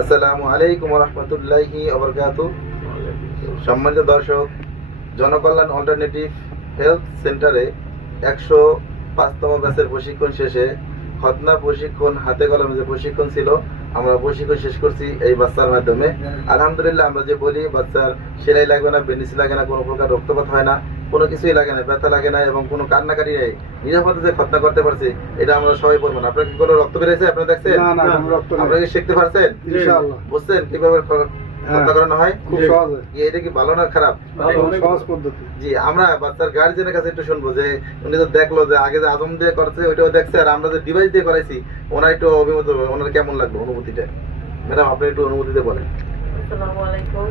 আসসালামু আলাইকুম রহমতুল্লাহি আবরকাত সম্মানিত দর্শক, জনকল্যাণ অল্টারনেটিভ হেলথ সেন্টারে একশো পাঁচতম ব্যাচের প্রশিক্ষণ শেষে খতনা প্রশিক্ষণ, হাতে কলমে যে প্রশিক্ষণ ছিল, আমরা প্রশিক্ষণ শেষ করছি এই বাচ্চার মাধ্যমে। আলহামদুলিল্লাহ আমরা যে বলি, বাচ্চার সেলাই লাগবে না বেনিস লাগে না, কোনো প্রকার রক্তপাত হয় না। কোনো কিছুই লাগে না ব্যথা লাগে না এবং কোনো কান্নাকাটি নেই। নিরাপদে যে খতনা করতে পারছি এটা আমরা সবাই বলব না। আপনার কি কোনো রক্ত বেড়েছে আপনারা দেখছেন। আপনারা কি শিখতে পারছেন? ইনশাআল্লাহ। বুঝছেন কীভাবে হ্যাঁ। খতনা করানো হয়? খুব সহজে এটা কি ভালো না খারাপ? সহজ পদ্ধতি। জি আমরা বাচ্চার গার্জেনের কাছে একটু শুনব যে উনি তো দেখল যে আগে যে আজম দিয়ে করছে ওইটাও দেখছে আর আমরা যে ডিভাইস দিয়ে করাইছি ওনার একটু অভিমত ওনার কেমন লাগবে অনুভূতিটা? ম্যাডাম আপনি একটু অনুভূতিতে বলেন। আসসালামু আলাইকুম।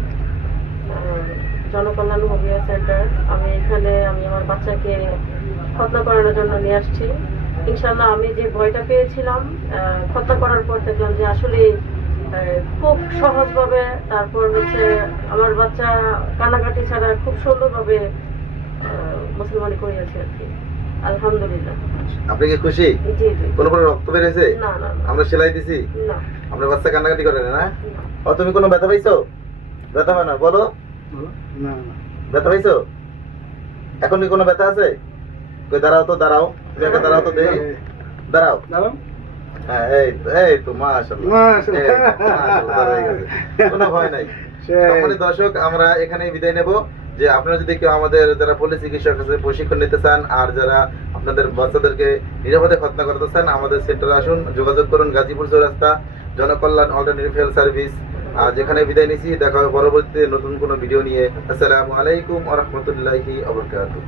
আহ, জনকল্যাণ হোমিও সেন্টার। আমি এখানে আমি আমার বাচ্চাকে খতনা করানোর জন্য নিয়ে আসছি। ইনশাল্লাহ আমি যে ভয়টা পেয়েছিলাম খতনা করার পর দেখলাম যে আসলে খুব সহজভাবে তারপর হচ্ছে আমার বাচ্চা কান্নাকাটি ছাড়া খুব সুন্দরভাবে মুসলমানি করিয়েছে আর কি। আলহামদুলিল্লাহ। আপনি কি খুশি? জি জি। কোনো কোনো রক্ত বেড়েছে না না। আমরা সেলাই দিছি? না। আপনার বাচ্চা কান্নাকাটি করে না? না। ও তুমি কোনো ব্যথা পাইছো? ব্যথা হয় না। বলো। না না। ব্যথা পাইছো এখন কি কোনো ব্যথা আছে? কই দাঁড়াও তো দাঁড়াও। তুমি একটা দাঁড়াও তো দাঁড়াও। দাঁড়াও। হ্যাঁ এই এই তো মাশাআল্লাহ। মাশাআল্লাহ। এই তো, মাশাআল্লাহ, গেছে। কোনো ভয় নাই। সম্মানিত দর্শক আমরা এখানে বিদায় নেব। যে আপনারা যদি কেউ আমাদের যারা পল্লী চিকিৎসক প্রশিক্ষণ নিতে চান আর যারা আপনাদের বাচ্চাদেরকে নিরাপদে খতনা করতে চান আমাদের সেন্টারে আসুন যোগাযোগ করুন Gazipur Chowrasta Janakalyan alternative health service আর যেখানে বিদায় নিচ্ছি, দেখা হবে পরবর্তীতে নতুন কোনো ভিডিও নিয়ে। আসসালামু আলাইকুম আ রহমতুল্লাহি আবরকাতুহ